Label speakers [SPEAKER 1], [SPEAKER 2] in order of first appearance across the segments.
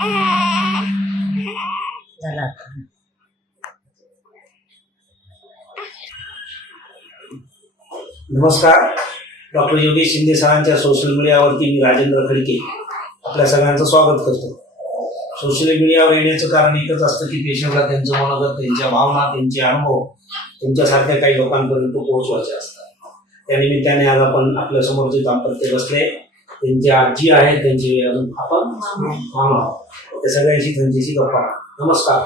[SPEAKER 1] झाला
[SPEAKER 2] नमस्कार. डॉक्टर योगेश शिंदे सरांच्या सोशल मीडियावरती मी राजेंद्र खडके. आपल्या सगळ्यांचं स्वागत करतो. सोशल मीडियावर येण्याचं कारण एकच असतं की पेशंटला त्यांचं मनोगत त्यांच्या भावना त्यांचे अनुभव त्यांच्यासारख्या काही लोकांपर्यंत पोहोचवायचे असतात. त्या निमित्ताने आज आपण आपल्यासमोर जे दाम्पत्य बसले त्यांची आजी आहे त्यांची अजून आपण मामा त्या सगळ्यांशी त्यांच्याशी गप्पा नमस्कार.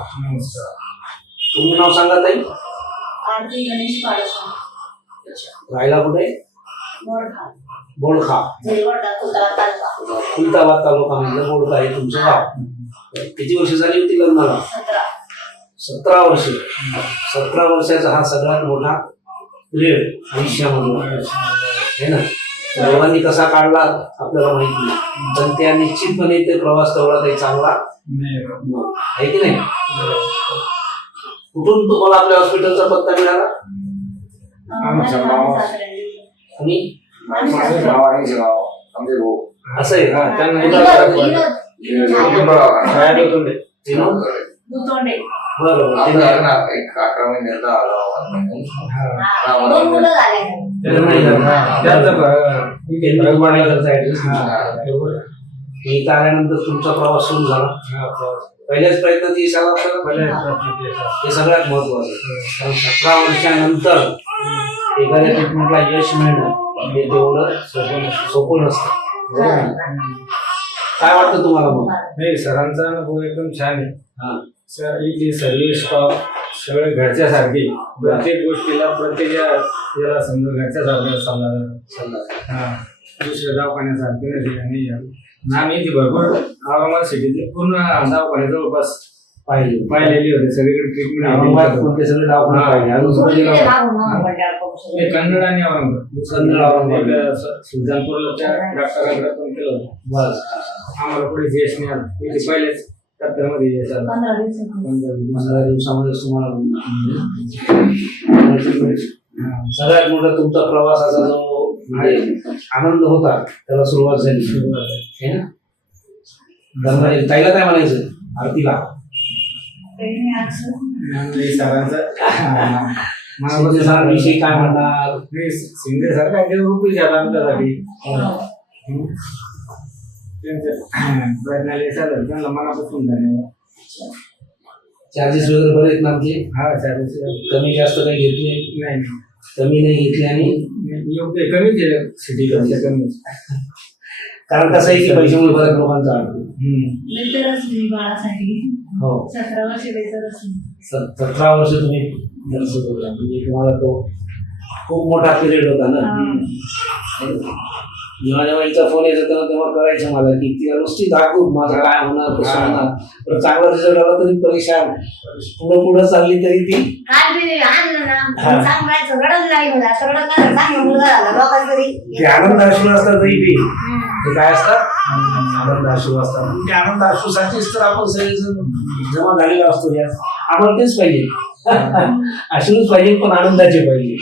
[SPEAKER 2] तुमचं नाव सांगा ताई.
[SPEAKER 3] आरती गणेश
[SPEAKER 2] राहायला कुठे?
[SPEAKER 3] तालुका.
[SPEAKER 2] खुलताबाद तालुका म्हणजे बोलता आहे तुमचं गाव. किती वर्ष झाली होती लग्नाला?
[SPEAKER 3] सतरा.
[SPEAKER 2] वर्ष. सतरा वर्षाचा हा सगळ्यात मोठा पिरियड आयुष्यामधून. आहे ना? दोघांनी कसा काढला आपल्याला माहीत नाही. पण त्या निश्चितपणे ते प्रवास तेवढा काही चांगला आहे की नाही? कुठून तुम्हाला आपल्या हॉस्पिटलचा पत्ता मिळाला? असं आहे का?
[SPEAKER 3] दुतोंडे
[SPEAKER 2] बरं बरं
[SPEAKER 4] आपलं
[SPEAKER 2] ते
[SPEAKER 4] आहे ना एक अकरा महिन्याचा आला.
[SPEAKER 3] दोन मुलं झाले
[SPEAKER 2] बरोबर. मी आल्यानंतर तुमचा प्रवास सुरू झाला? पहिल्याच प्रयत्नात यश आला आपल्याला हे सगळ्यात महत्वाचं. कारण सतरा वर्षानंतर एखाद्या ट्रीटमेंटला यश मिळणं हे तेवढं सोपं सोपं नसतं. बरोबर? काय वाटतं तुम्हाला मग?
[SPEAKER 5] नाही सरांचा अनुभव एकदम छान आहे.
[SPEAKER 2] हा.
[SPEAKER 5] सर इथली सर्व्हिस स्टॉप सगळे घरच्या सारखी प्रत्येक गोष्टीला प्रत्येक या- याला समजा घरच्या सारखं समजा
[SPEAKER 2] समजा.
[SPEAKER 5] हा. दुसऱ्या दवाखान्यासारखे नाही आणि आम्ही इथे भरपूर औरंगाबाद सिटीतले पूर्ण दवाखाने जवळपास
[SPEAKER 2] पाहिजे
[SPEAKER 5] पाहिलेली होते. सगळीकडे ट्रीटमेंट
[SPEAKER 2] कोणते सगळे दवाखाने
[SPEAKER 5] हा. हे. कन्नड आणि औरंगाबाद.
[SPEAKER 2] कन्नड, औरंगाबाद.
[SPEAKER 5] सुलतानपूरला त्या डॉक्टरांकडे पण केलं होतं.
[SPEAKER 2] बस
[SPEAKER 5] आम्हाला पुढे नाही आलं. पहिलेच
[SPEAKER 3] पंधरा
[SPEAKER 2] दिवसामध्ये तुम्हाला सगळ्यात मोठा तुमचा प्रवासाचा जो म्हणजे आनंद होता त्याला सुरुवात झाली. है. ताईला काय म्हणायचं? आरतीला.
[SPEAKER 5] सरांचं
[SPEAKER 2] शिंदे सरांविषयी काय म्हणणार?
[SPEAKER 5] शिंदे सर काय झाला आमच्यासाठी. त्यांना मनापासून धन्यवाद
[SPEAKER 2] चार्जेस वगैरे बरे आहेत ना आमचे?
[SPEAKER 5] हा चालेल
[SPEAKER 2] कमी जास्त काही घेतले
[SPEAKER 5] नाही?
[SPEAKER 2] कमी नाही घेतले आणि?
[SPEAKER 5] नाही, योग्य कमी केलं सिटी पेक्षा कमी
[SPEAKER 2] कारण कसं आहे की पैशामुळे बऱ्याच लोकांचा हो.
[SPEAKER 3] सतरा वर्ष
[SPEAKER 2] तुम्ही म्हणजे तुम्हाला तो खूप मोठा पिरियड होता ना? जेव्हा जेव्हा हिचा फोन यायचा तेव्हा तेव्हा कळायचं मला की तिला नुसती दाखवू माझं काय होणार कसं होणार. पण चांगला रिझल्ट आला तरी परेशान. पुढं पुढं चालली तरी ती.
[SPEAKER 3] काल बी आणलं ना.
[SPEAKER 2] हा.
[SPEAKER 3] सांगायचं रडत नाही मला असं रडत नाही चांगलं मुलगा झाला लोकांचं तरी.
[SPEAKER 2] ते आनंद अश्रू असतात तरी बी ते काय असतात? आनंद अश्रू असतात. म्हणजे आनंद अश्रूसाठीच तर आपण सगळेजण जमा झालेलो असतो या. आम्हाला तेच पाहिजे. अश्रूच पाहिजे पण आनंदाचे पाहिजे.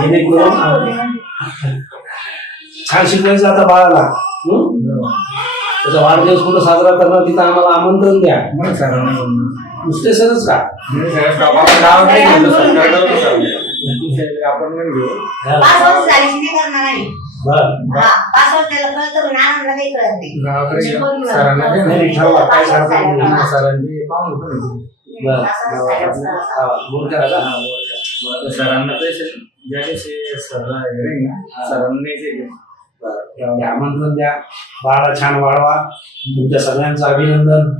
[SPEAKER 2] जेणेकरून छान शिकवायचं आता बाळाला? त्याचा वाढदिवस कुठं साजरा करणार तिथं आम्हाला आमंत्रण द्या.
[SPEAKER 5] मग सरांना
[SPEAKER 2] नुसते सरच का?
[SPEAKER 5] नाही, सर, आपण नाव नाही घेतलं, सरकारकडून सांगू. आपण पण घेऊ
[SPEAKER 3] पाच वर्ष झाली की ते करणार नाही.
[SPEAKER 2] बरं.
[SPEAKER 3] हा पाच वर्ष त्याला कळतं पण आनंदला काही कळत नाही.
[SPEAKER 5] गावाकडे गेलो.
[SPEAKER 3] बोलू
[SPEAKER 5] सरांना दे ना.
[SPEAKER 2] नाही, ठरवा, काय सांगता
[SPEAKER 3] पाच वर्ष
[SPEAKER 2] तुम्ही?
[SPEAKER 3] झाले.
[SPEAKER 5] सरांची पाहून होतो ना. ते.
[SPEAKER 2] बरं.
[SPEAKER 3] असं झालं.
[SPEAKER 2] हा, बोल करा का?
[SPEAKER 5] तर सरांना पैसे ज्या दिवशी सरला हे नाही ना सरांना नाही ते
[SPEAKER 2] आमंत्रण द्या. बाळा छान वाढवा. तुमच्या सगळ्यांचं अभिनंदन.